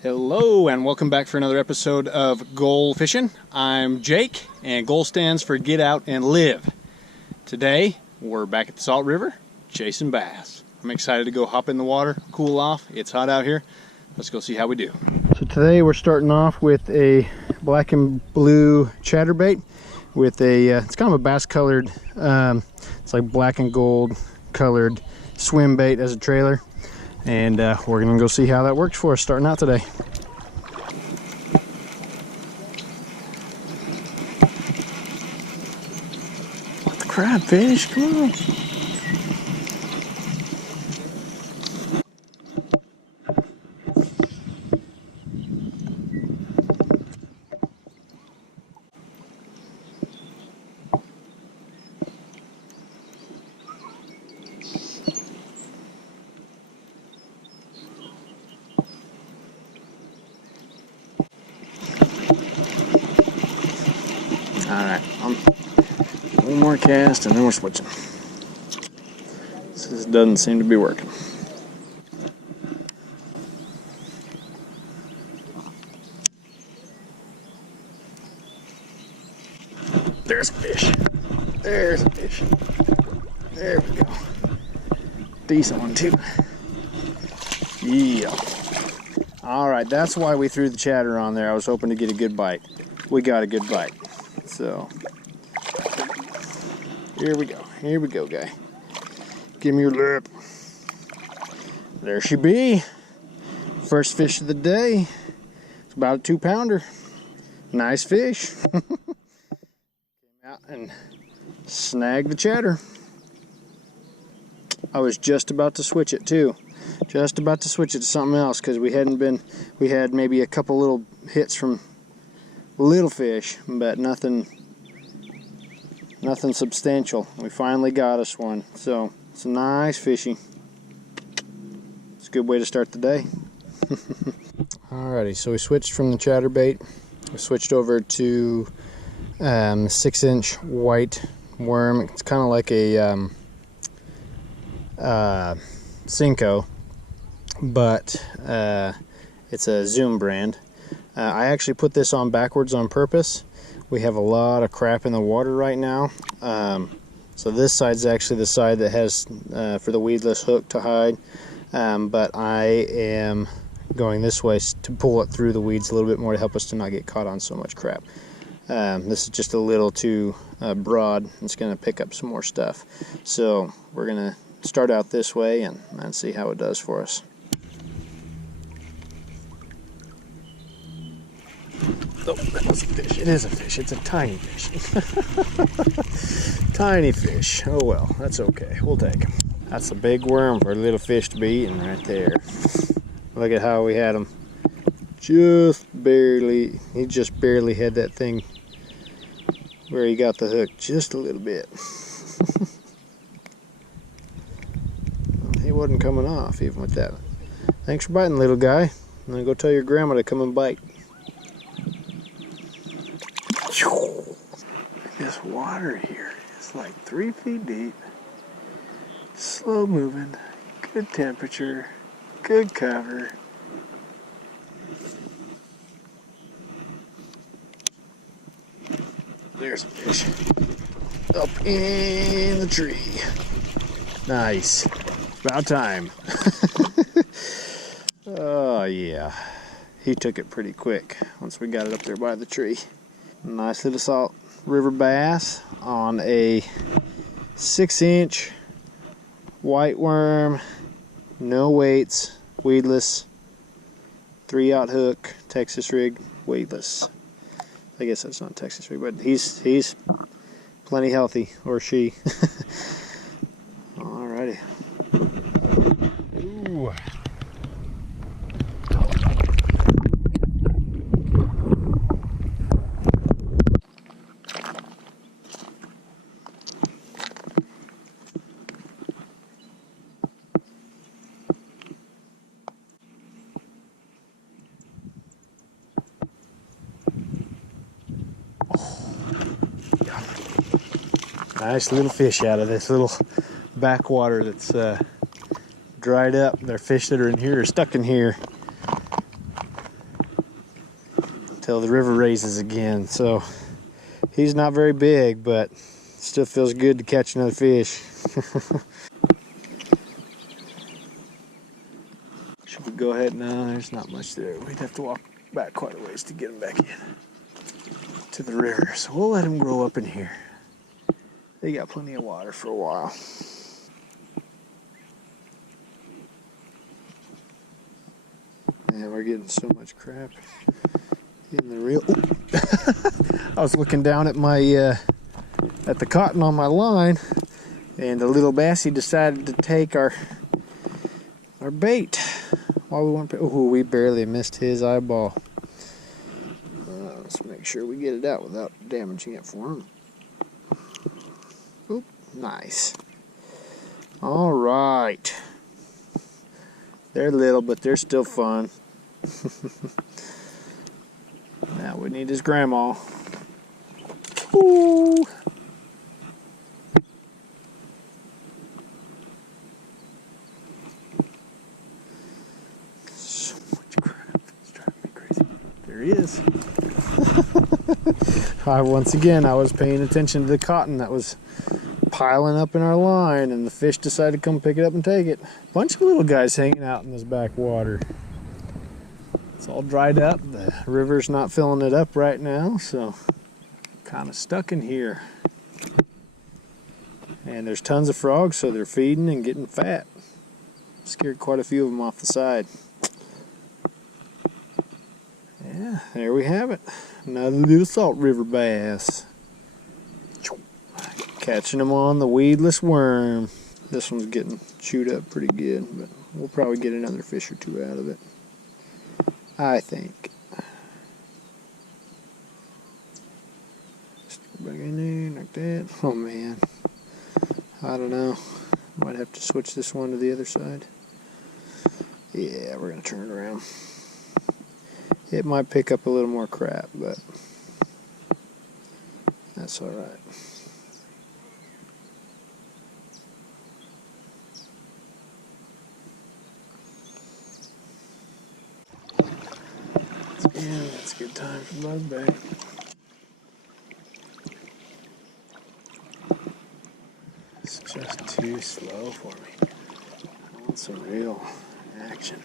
Hello and welcome back for another episode of Goal Fishing. I'm Jake, and Goal stands for Get Out and Live. Today we're back at the Salt River chasing bass. I'm excited to go hop in the water, cool off. It's hot out here. Let's go see how we do. So today we're starting off with a black and blue chatterbait with a it's kind of a bass colored it's like black and gold colored swim bait as a trailer. And we're gonna go see how that works for us starting out today. What the crabfish, come on. Alright, one more cast and then we're switching. This doesn't seem to be working. There's a fish. There's a fish. There we go. Decent one too. Yeah. Alright, that's why we threw the chatter on there. I was hoping to get a good bite. We got a good bite. So, here we go, guy. Give me your lip. There she be. First fish of the day. It's about a 2-pounder. Nice fish. Came out and snagged the chatter. I was just about to switch it too. Just about to switch it to something else because we had maybe a couple little hits from little fish, but nothing substantial. We finally got us one, so it's a nice fishy. It's a good way to start the day. Alrighty, so we switched from the chatterbait. We switched over to 6-inch white worm. It's kind of like a Senko, but it's a Zoom brand. I actually put this on backwards on purpose. We have a lot of crap in the water right now. So this side's actually the side that has for the weedless hook to hide. But I am going this way to pull it through the weeds a little bit more to help us to not get caught on so much crap. This is just a little too broad. It's going to pick up some more stuff. So we're going to start out this way and see how it does for us. Oh, that was a fish. It is a fish. It's a tiny fish. Tiny fish. Oh well, that's okay. We'll take him. That's a big worm for a little fish to be eating right there. Look at how we had him. Just barely. He just barely had that thing where he got the hook. Just a little bit. He wasn't coming off even with that. Thanks for biting, little guy. I'm gonna go tell your grandma to come and bite. This water here is like 3 feet deep, slow moving, good temperature, good cover. There's a fish up in the tree. Nice. About time. Oh yeah, he took it pretty quick once we got it up there by the tree. Nice little Salt River bass on a 6-inch white worm, no weights, weedless, 3-aught hook, Texas rig, weightless. I guess that's not Texas rig, but he's plenty healthy, or she. Alrighty. Ooh. Nice little fish out of this little backwater that's dried up. There are fish that are in here, are stuck in here. till the river raises again. So he's not very big, but still feels good to catch another fish. Should we go ahead? No, there's not much there. We'd have to walk back quite a ways to get him back in to the river. So we'll let him grow up in here. They got plenty of water for a while. Man, we're getting so much crap in the reel. I was looking down at my at the cotton on my line, and the little bassy decided to take our bait while we went. Oh, we barely missed his eyeball. Let's make sure we get it out without damaging it for him. Oop, nice. All right. They're little, but they're still fun. Now we need his grandma. Ooh. So much crap. It's driving me crazy. There he is. Once again, I was paying attention to the cotton that was piling up in our line, and the fish decided to come pick it up and take it. Bunch of little guys hanging out in this backwater. It's all dried up. The river's not filling it up right now, so kind of stuck in here. And there's tons of frogs, so they're feeding and getting fat. Scared quite a few of them off the side. Yeah, there we have it. Another little Salt River bass. Catching them on the weedless worm. This one's getting chewed up pretty good, but we'll probably get another fish or two out of it, I think. Just go back in there like that. Oh man, I don't know. Might have to switch this one to the other side. Yeah, we're gonna turn it around. It might pick up a little more crap, but that's all right. Yeah, that's a good time for buzzbait. It's just too slow for me. I want some real action.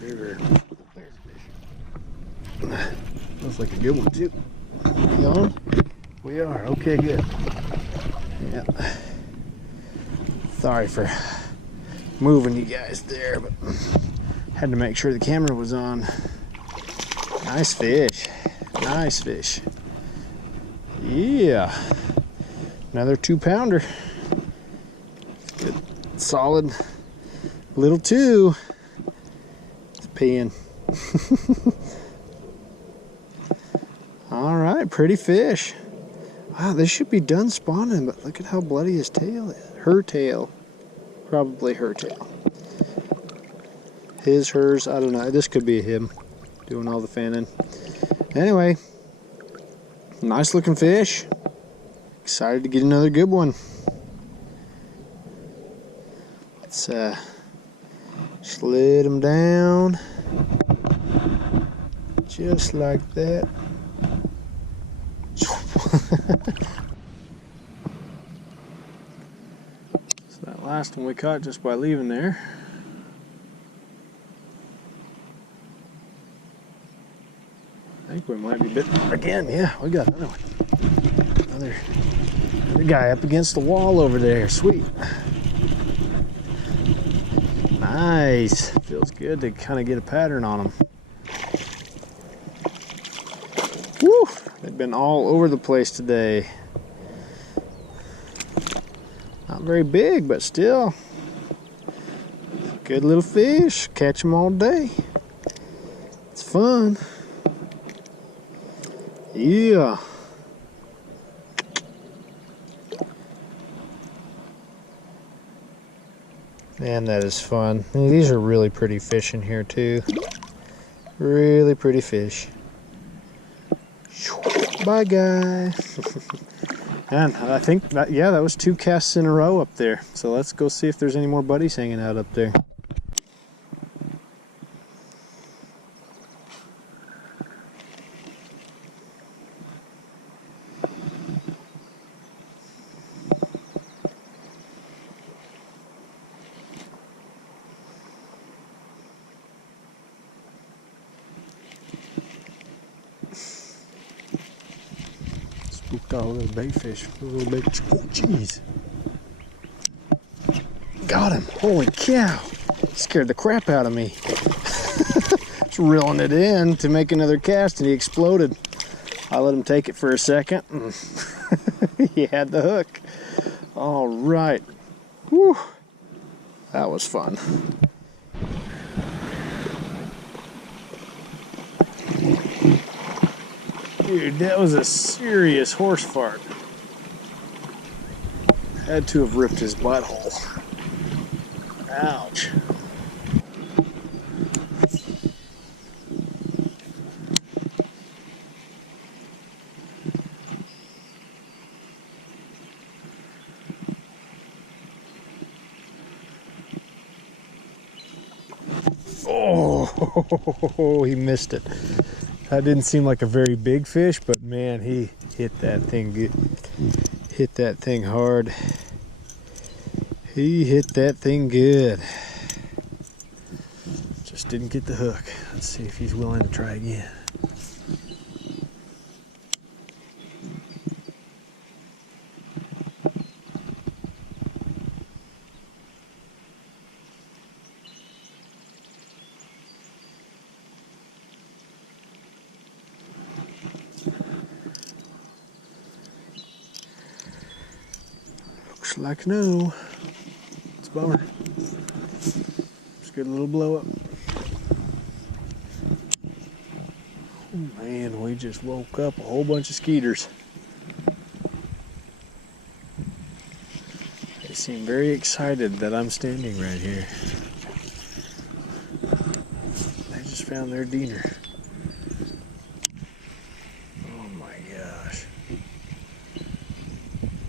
River. There's a fish. Looks like a good one too. We on? We are. Okay, good. Yeah. Sorry for moving you guys there, but had to make sure the camera was on. Nice fish. Nice fish. Yeah. Another 2-pounder. Good, solid little 2. It's peeing. All right, pretty fish. Wow, this should be done spawning, but look at how bloody his tail is. Her tail. Probably her tail. His, hers, I don't know. This could be him doing all the fanning. Anyway, nice looking fish. Excited to get another good one. Let's slid him down. Just like that. So that last one we caught just by leaving there. I think we might be bitten again. Yeah, we got another one. Another guy up against the wall over there. Sweet. Nice. Feels good to kind of get a pattern on them. Woo! They've been all over the place today. Not very big, but still. Good little fish. Catch them all day. It's fun. Yeah. Man, that is fun. And these are really pretty fish in here too. Really pretty fish. Bye, guy. And I think that, yeah, that was 2 casts in a row up there. So let's go see if there's any more buddies hanging out up there. Scooped out a little bait fish. A little bait. Oh, jeez. Got him. Holy cow. Scared the crap out of me. Just reeling it in to make another cast and he exploded. I let him take it for a second. He had the hook. All right. Whew. That was fun. Dude, that was a serious horse fart. Had to have ripped his butthole. Ouch. Oh, he missed it. That didn't seem like a very big fish, but man, he hit that thing good. Hit that thing hard. He hit that thing good. Just didn't get the hook. Let's see if he's willing to try again. Looks like no. It's a bummer. Just get a little blow up. Oh man, we just woke up a whole bunch of skeeters. They seem very excited that I'm standing right here. They just found their diener. Oh my gosh.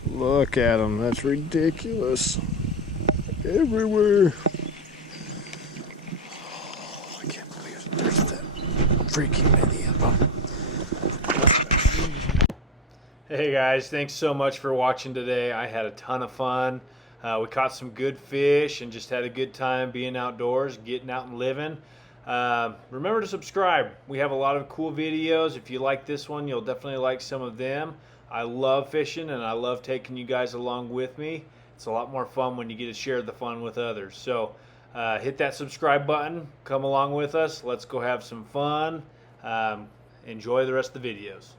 Look at them, that's ridiculous. Everywhere. Oh, I can't believe there's that freaking many of them. Hey guys, thanks so much for watching today. I had a ton of fun. We caught some good fish and just had a good time being outdoors, getting out and living. Remember to subscribe. We have a lot of cool videos. If you like this one, you'll definitely like some of them. I love fishing and I love taking you guys along with me. It's a lot more fun when you get to share the fun with others. So hit that subscribe button, come along with us. Let's go have some fun. Enjoy the rest of the videos.